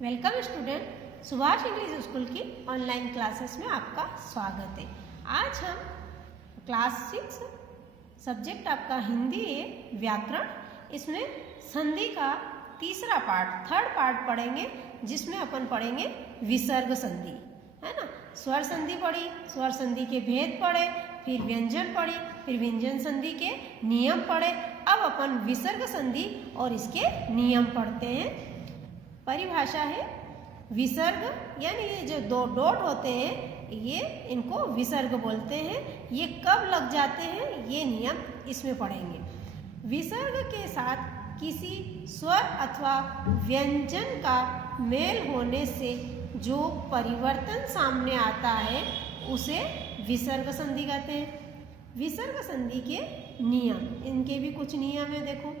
Welcome student, Subhash English school की online classes में आपका स्वागत है। आज हम क्लास 6 सब्जेक्ट आपका हिंदी है व्याकरण, इसमें संधि का तीसरा पार्ट थर्ड पार्ट पढ़ेंगे, जिसमें अपन पढ़ेंगे विसर्ग संधि, है ना। स्वर संधि पढ़ी, स्वर संधि के भेद पढ़े, फिर व्यंजन पढ़ी, फिर व्यंजन संधि के नियम पढ़े। अब अपन विसर्ग संधि और इसके नियम पढ़ते हैं। परिभाषा है विसर्ग, यानी ये जो दो डॉट होते हैं ये इनको विसर्ग बोलते हैं। ये कब लग जाते हैं ये नियम इसमें पढ़ेंगे। विसर्ग के साथ किसी स्वर अथवा व्यंजन का मेल होने से जो परिवर्तन सामने आता है उसे विसर्ग संधि कहते हैं। विसर्ग संधि के नियम, इनके भी कुछ नियम है। देखो,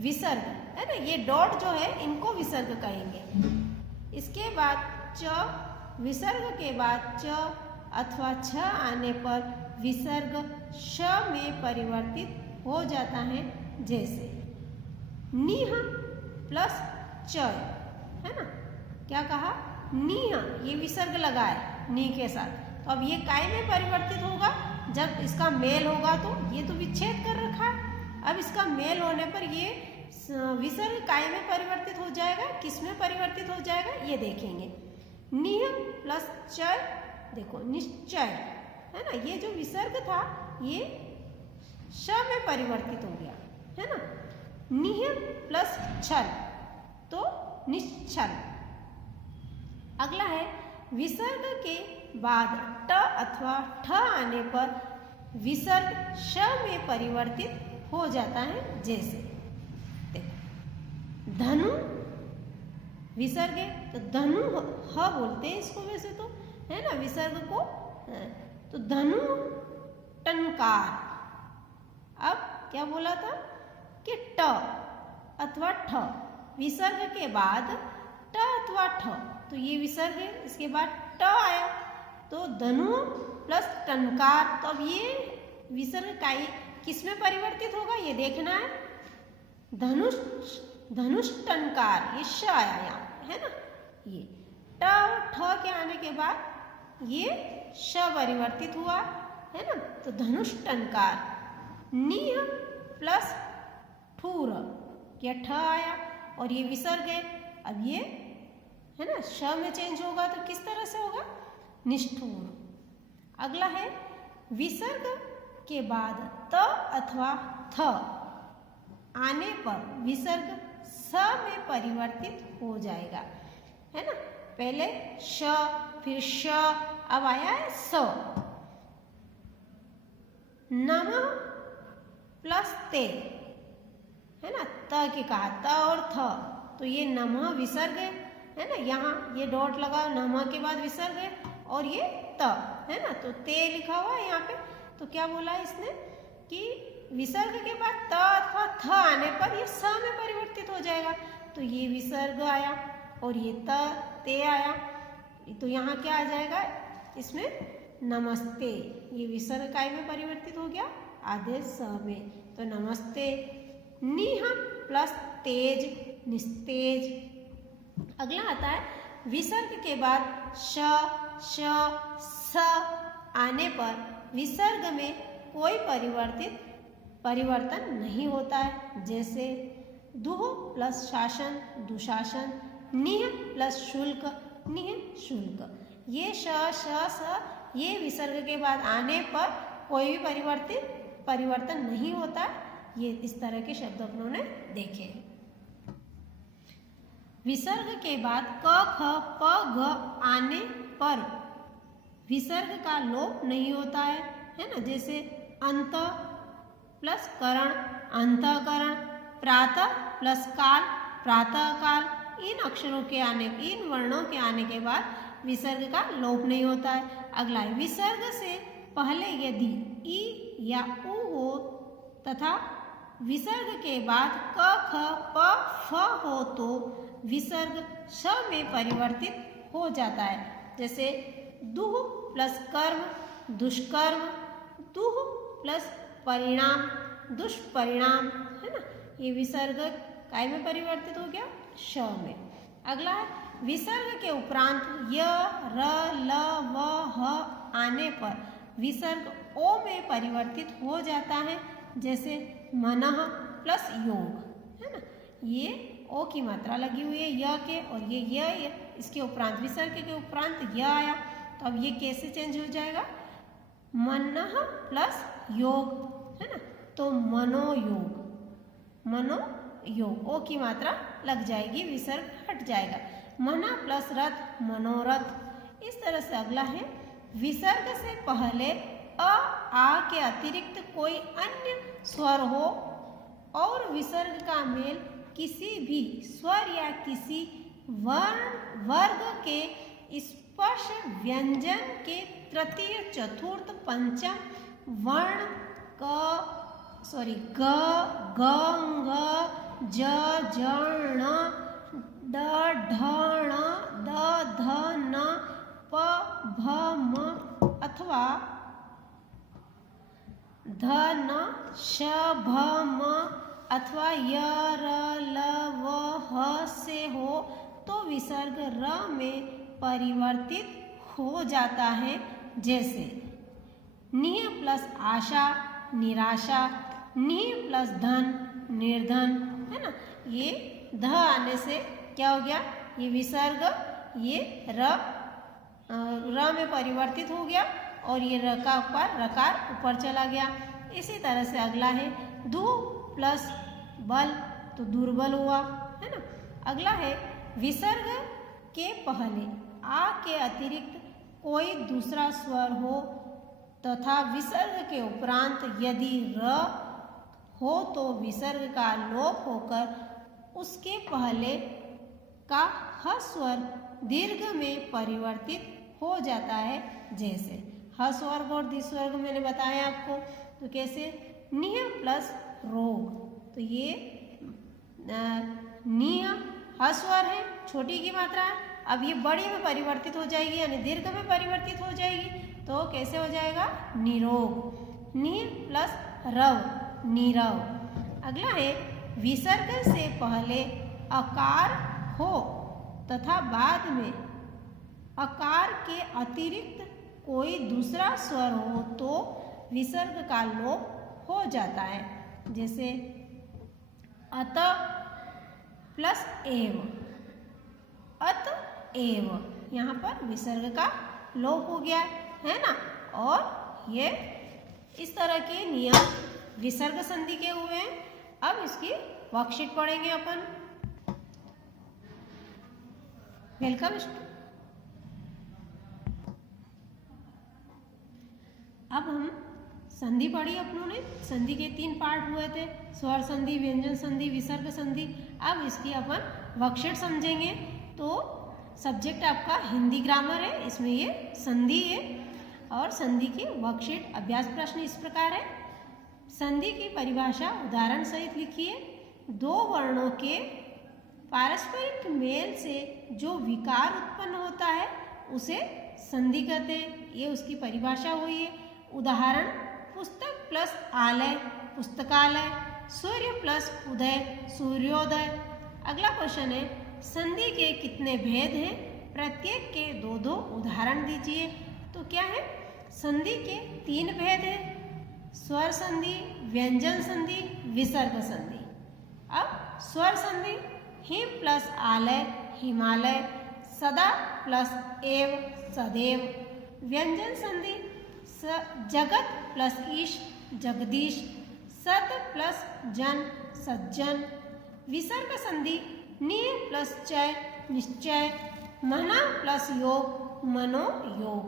विसर्ग है ना, ये डॉट जो है इनको विसर्ग कहेंगे। इसके बाद च, विसर्ग के बाद च अथवा छ आने पर विसर्ग श में परिवर्तित हो जाता है। जैसे नीह प्लस च, है ना, क्या कहा, नीह, ये विसर्ग लगा है नी के साथ, तो अब ये काय में परिवर्तित होगा जब इसका मेल होगा। तो ये तो विच्छेद कर रखा है, अब इसका मेल होने पर ये विसर्ग काय में परिवर्तित हो जाएगा, किस में परिवर्तित हो जाएगा ये देखेंगे। निह प्लस चय, देखो निश्चय, है ना, ये जो विसर्ग था ये श में परिवर्तित हो गया, है ना। निह प्लस छल तो निश्चल। अगला है विसर्ग के बाद ट अथवा ठ आने पर विसर्ग श में परिवर्तित हो जाता है। जैसे धनु, विसर्ग है तो धनु ह बोलते हैं इसको, वैसे तो, है ना, विसर्ग को। तो धनु टनकार, अब क्या बोला था कि ट अथवा ठ, विसर्ग के बाद ट अथवा ठ, तो ये विसर्ग है, इसके बाद ट आया तो धनु प्लस टनकार, तो अब ये विसर्ग का किस में परिवर्तित होगा ये देखना है। धनुष, धनुष टनकार, ये श आया यहाँ, है ना। ये ट और ठ के आने के बाद ये श परिवर्तित हुआ, है ना, तो धनुष टनकार। नीह प्लस ठूर, ये ठ आया और ये विसर्ग है, अब ये, है ना, श में चेंज होगा तो किस तरह से होगा, निष्ठूर। अगला है विसर्ग के बाद त अथवा थ आने पर विसर्ग स में परिवर्तित हो जाएगा, है ना। पहले श फिर श, अब आया है स। नमः प्लस ते, है ना, त के कहा त और थ, तो ये नमः विसर्ग है ना, यहाँ ये डॉट लगा, नमः के बाद विसर्ग है और ये त, है ना, तो ते लिखा हुआ है यहाँ पे। तो क्या बोला इसने कि विसर्ग के बाद त अथवा थ आने पर ये स में परिवर्तित हो जाएगा, तो ये विसर्ग आया और ये त ते आया, तो यहाँ क्या आ जाएगा इसमें नमस्ते, ये विसर्ग काय में परिवर्तित हो गया, आदेश स में, तो नमस्ते। निह प्लस तेज, निस्तेज। अगला आता है विसर्ग के बाद श श स आने पर विसर्ग में कोई परिवर्तन नहीं होता है। जैसे दुह प्लस शासन, दुशासन। निह प्लस शुल्क, निह शुल्क। ये श श स, ये विसर्ग के बाद आने पर कोई भी परिवर्तन नहीं होता। ये इस तरह के शब्द अपनों ने देखे हैं। विसर्ग के बाद क ख प घ आने पर विसर्ग का लोप नहीं होता है ना। जैसे अंत प्लस करण, अंतःकरण। प्रातः प्लस काल, प्रातः काल। इन अक्षरों के आने, इन वर्णों के आने के बाद विसर्ग का लोप नहीं होता है। अगला है विसर्ग से पहले यदि ई या उ हो तथा विसर्ग के बाद क ख प फ हो तो विसर्ग श में परिवर्तित हो जाता है। जैसे दुह प्लस कर्म, दुष्कर्म। दुह प्लस परिणाम, दुष्परिणाम, है ना, ये विसर्ग काय में परिवर्तित हो गया, श में। अगला है विसर्ग के उपरांत य, र, ल, व, ह आने पर विसर्ग ओ में परिवर्तित हो जाता है, जैसे मनः प्लस योग, है ना। ये ओ की मात्रा लगी हुई है य के, और ये इसके उपरांत विसर्ग के उपरांत य आया, तो अब ये कैसे चेंज हो जाएगा, मनः प्लस योग, है ना। तो मनोयोग, मनोयोग, ओ की मात्रा लग जाएगी, विसर्ग हट जाएगा। मना प्लस रथ, मनोरथ। इस तरह से अगला है, विसर्ग से पहले अ, आ के अतिरिक्त कोई अन्य स्वर हो और विसर्ग का मेल किसी भी स्वर या किसी वर्ग के स्पर्श व्यंजन के तृतीय, चतुर्थ, पंचम वर्ण ग, ग, ङ, ज, ण, ड, ढ, ण, द, ध, न, प, भ, म अथवा ध, न, श, भ, म अथवा य, र, ल, व, ह से हो तो विसर्ग र में परिवर्तित हो जाता है, जैसे निह प्लस आशा, निराशा, निह प्लस धन, निर्धन, है ना। ये ध आने से क्या हो गया, ये विसर्ग ये र में परिवर्तित हो गया और ये र का रकार ऊपर चला गया। इसी तरह से अगला है दु प्लस बल, तो दुर्बल हुआ, है ना। अगला है विसर्ग के पहले आ के अतिरिक्त कोई दूसरा स्वर हो तथा विसर्ग के उपरांत यदि र हो तो विसर्ग का लोप होकर उसके पहले का ह स्वर दीर्घ में परिवर्तित हो जाता है, जैसे ह स्वर्ग और दीर्घ स्वर्ग मैंने बताया आपको, तो कैसे निह प्लस रोग, तो ये निह ह स्वर है, छोटी की मात्रा है, अब ये बड़ी में परिवर्तित हो जाएगी यानी दीर्घ में परिवर्तित हो जाएगी, तो कैसे हो जाएगा, निरोग, नी प्लस रव, नीरव। अगला है विसर्ग से पहले अकार हो तथा बाद में अकार के अतिरिक्त कोई दूसरा स्वर हो तो विसर्ग का लोप हो जाता है, जैसे अत प्लस एव, अत एव, यहाँ पर विसर्ग का लोप हो गया है ना। और ये इस तरह के नियम विसर्ग संधि के हुए हैं। अब इसकी वर्कशीट पढ़ेंगे अपन। वेलकम। अब हम संधि पढ़ी अपनों ने, संधि के 3 पार्ट हुए थे, स्वर संधि, व्यंजन संधि, विसर्ग संधि। अब इसकी अपन वर्कशीट समझेंगे। तो सब्जेक्ट आपका हिंदी ग्रामर है, इसमें ये संधि है और संधि की वर्कशीट अभ्यास प्रश्न इस प्रकार है। संधि की परिभाषा उदाहरण सहित लिखिए। 2 वर्णों के पारस्परिक मेल से जो विकार उत्पन्न होता है उसे संधि कहते हैं, ये उसकी परिभाषा हुई है। उदाहरण पुस्तक प्लस आलय, पुस्तकालय, सूर्य प्लस उदय, सूर्योदय। अगला क्वेश्चन है संधि के कितने भेद हैं, प्रत्येक के 2-2 उदाहरण दीजिए। तो क्या है, संधि के 3 भेद हैं, स्वर संधि, व्यंजन संधि, विसर्ग संधि। अब स्वर संधि हिम प्लस आलय, हिमालय, सदा प्लस एव, सदैव। व्यंजन संधि जगत प्लस ईश, जगदीश, सत प्लस जन, सज्जन। विसर्ग संधि नि प्लस चय, निश्चय, मना प्लस योग, मनोयोग।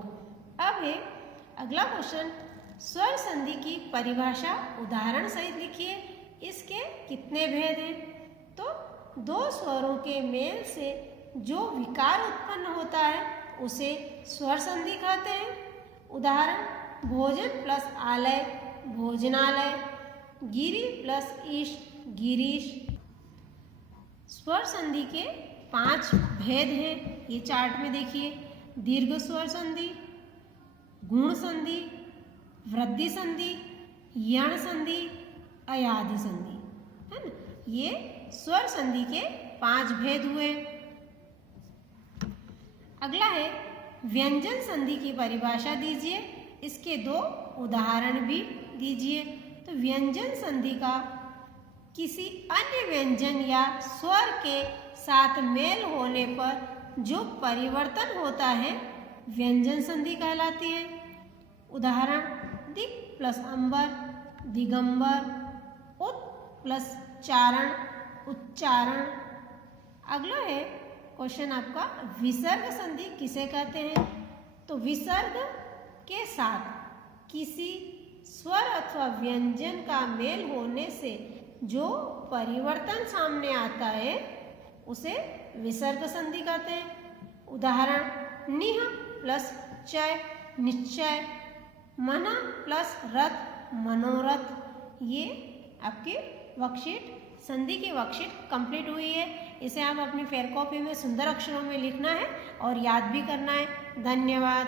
अब है अगला क्वेश्चन, स्वर संधि की परिभाषा उदाहरण सहित लिखिए। इसके कितने भेद हैं? तो 2 स्वरों के मेल से जो विकार उत्पन्न होता है उसे स्वर संधि कहते हैं। उदाहरण भोजन प्लस आलय, भोजनालय, गिरि प्लस ईश, गिरीश। स्वर संधि के 5 भेद हैं, ये चार्ट में देखिए। दीर्घ स्वर संधि, गुण संधि, वृद्धि संधि, यण संधि, अयाधि संधि, है ना। ये स्वर संधि के 5 भेद हुए। अगला है व्यंजन संधि की परिभाषा दीजिए, इसके 2 उदाहरण भी दीजिए। तो व्यंजन संधि का किसी अन्य व्यंजन या स्वर के साथ मेल होने पर जो परिवर्तन होता है व्यंजन संधि कहलाती है। उदाहरण दिक् प्लस अंबर, दिगंबर, उत प्लस चारण, उच्चारण। अगला है क्वेश्चन आपका, विसर्ग संधि किसे कहते हैं? तो विसर्ग के साथ किसी स्वर अथवा व्यंजन का मेल होने से जो परिवर्तन सामने आता है उसे विसर्ग संधि कहते हैं। उदाहरण निह प्लस चय, निश्चय, मन प्लस रथ, मनोरथ। ये आपकी वर्कशीट संधि की वर्कशीट कंप्लीट हुई है। इसे आप अपनी फेयर कॉपी में सुंदर अक्षरों में लिखना है और याद भी करना है। धन्यवाद।